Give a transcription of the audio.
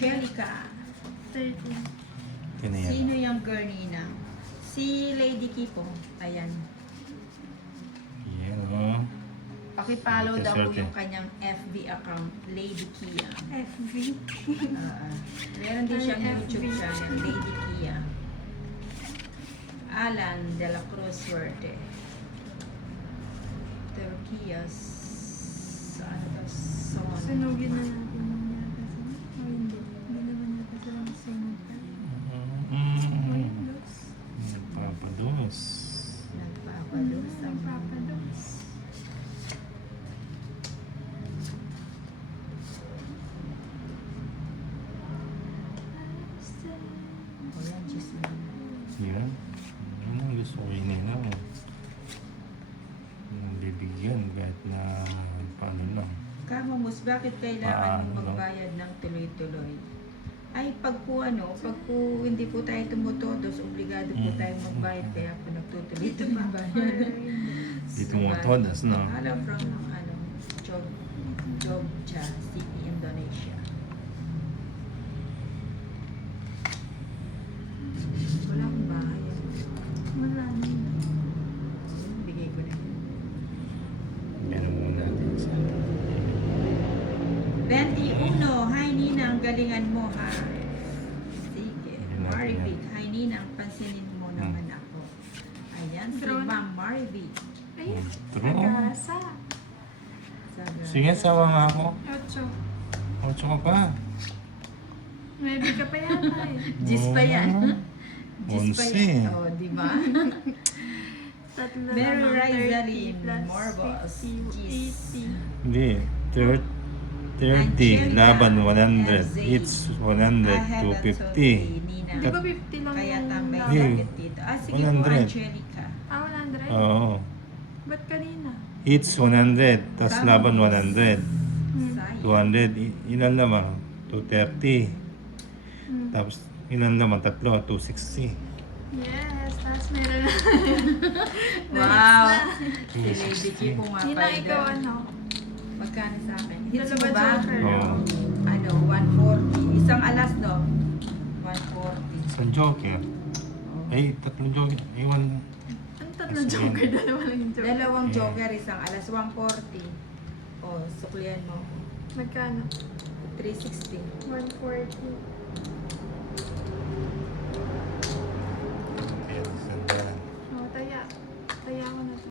Angelica. 13. Ito na yan. Sino yung girl nina? Si Lady Kipo. Ayan. Yan o. Pakipollow daw po Swerte. yung kanyang FB account, Lady Kia. FV. Meron din siyang Ay, YouTube FB. channel, Lady Kia. Alan de la Cruz Suerte. Turquías. Ano ba? Son. Sunugin na natin yung yata sila. O hindi. Hindi naman yata sila masunod pa. Windows. Nagpapados. Nagpapalos ang Papados. Ayan, chismis. Yan. Yan ang gusto ko nila. Bibigyan kahit na paano lang. Kamamos, bakit kailangan Paano? magbayad ng tuloy-tuloy? Ay, pag po hindi po tayo tumutodos, obligado po tayong magbayad, kaya po nagtutuloy-tuloy bayad. Dito mo todas, no? Hello from, Jogja City, Indonesia. Wala akong bayad. Wala na. Bigay ko na yun. Meron muna natin sa... 21, hi Ninang, galingan mo ha. Sige. Yun natin Maribig, hi Ninang, pansinin mo naman ako. Ayan, si Drone. Ma'am Maribig. Ay, True. agasa. Sige, sawa nga ako. 8. 8 ka pa. Maybe ka pa yata eh. Gis pa yan. Gis pa yan. 11. Oh, di ba? Tatlo Mary naman, Rizaline 30 plus Morbos. 50, Gis. 80. Hindi. 30. Laban 100. It's 100 to 50. Di ba 50 lang Kaya yung tambay Hindi. laban? sakit dito. Sige po, 100. Angelica. 100? Oo. Ba't kanina? It's 100. Tapos laban 100. Sayang. 200. Ilan naman? 230. Tapos ilan naman? Tatlo. 260. Yes, tapos meron na. Wow! Si 260. Lady Ki po nga Nina, ikaw ano? Magkano sa akin? Hits mo Dalawa ba? joker. Oo. Ano, 140. Isang alas, no? 140. Isang joker. Ay, tatlong joker. Iwan. Ang tatlong joker, dalawa lang yung joker. Dalawang Yeah. joker, isang alas, 140. Oh, suklian mo. Magkano? 360. 140.